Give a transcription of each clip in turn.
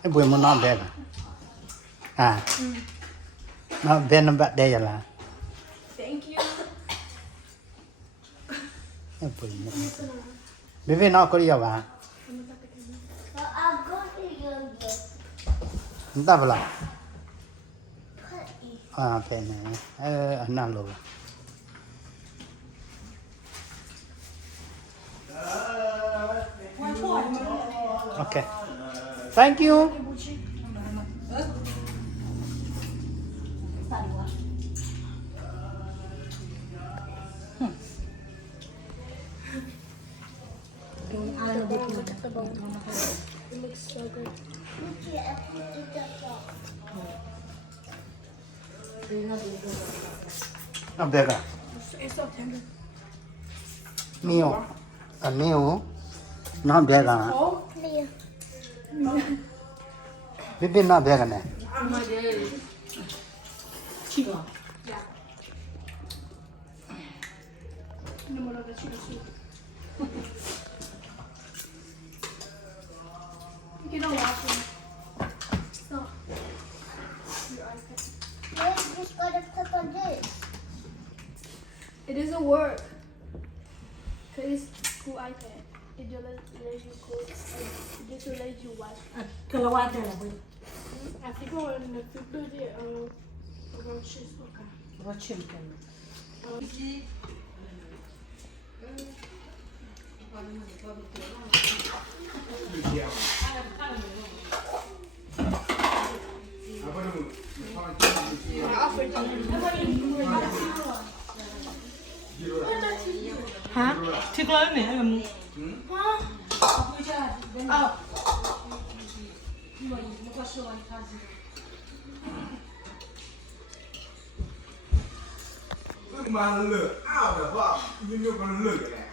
ไอ้บุญมันนอนแบกนอนแบกน้ำบัดได้ยังล่ะ Thank you ไอ้บุญเบเบ้นอนก็เรียกว่ามันตาบลาเป็นไงอันนั้นโลโอเค thank you เอาเบกมิวอันมิวน้องเบกบิบิน้องเบกเนี่ย You don't watch it. Stop. Just gotta click on this. It doesn't work. Cause it's cool iPad. It just let you go. It just let you watch. ก็ละว่าแต่ละเว้ย I think I want to do the roaches. Okay. ว่าชิมกัน ฮะที่กล้วยเนี่ยฮะอ้าว มาเลือกอ้าวแบบว่ายุ่งๆมันเลือกแหละ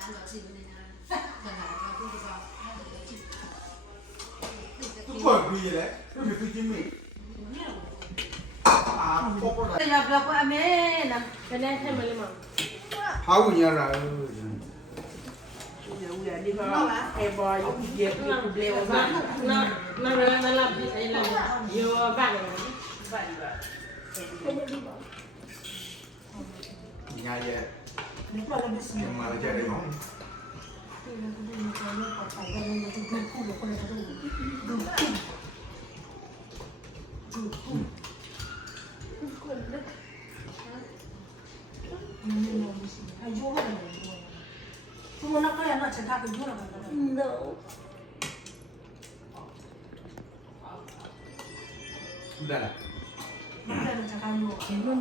ทุกคนมีแหละไม่มีคือจริงมั้ยพวกอะไร อยากรับว่าแม่นะเป็นแน่ใช่ไหมล่ะมั้ง เขาอย่างไร ไอ้บอยเย็บเบลบ้านนั่นรับไอ้นั่นเยอะบ้านบ้าน ง่ายแย่ นี่ก็เลยไม่สนุก มาแล้วจะได้มั้ง อายุเท่าไหร่ทุกคนนักเรียนน่ะฉันทำเป็นเท่าไหร่ No. ได้ละ นักเรียนจะทำอยู่เห็นมั้ย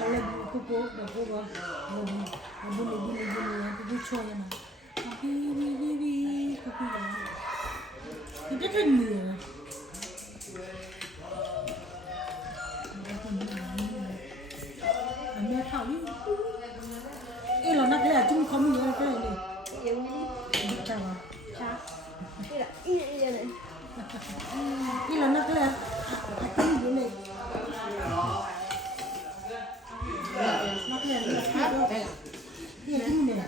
อะไรกูกูเดี๋ยวกูว่าบุญช่วยนะบีกูจะถึงมืออันนี้ข่าวนี่เรานักเรียนจุ่มเขามีอะไรกันเลยจังวะ นี่เรานักเรียนตั้งอยู่เลยนักเรียนนักเรียนด้วยนี่ที่มันเนี่ย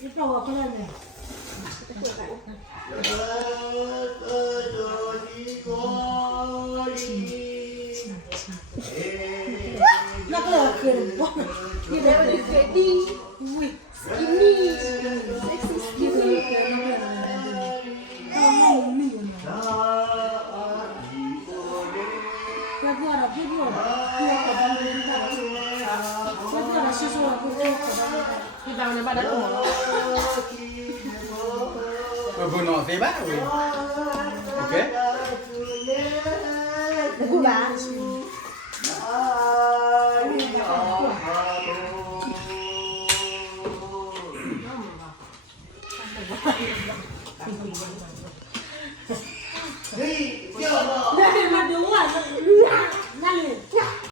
นี่เราก็ได้เนี่ยนักเรียนคือว่านี่เดี๋ยวนี้เฟรดดี้อุ้ยสกินนี่เซ็กซี่สกินนี่Vous n'en faites pas, oui. Ok. Thank you.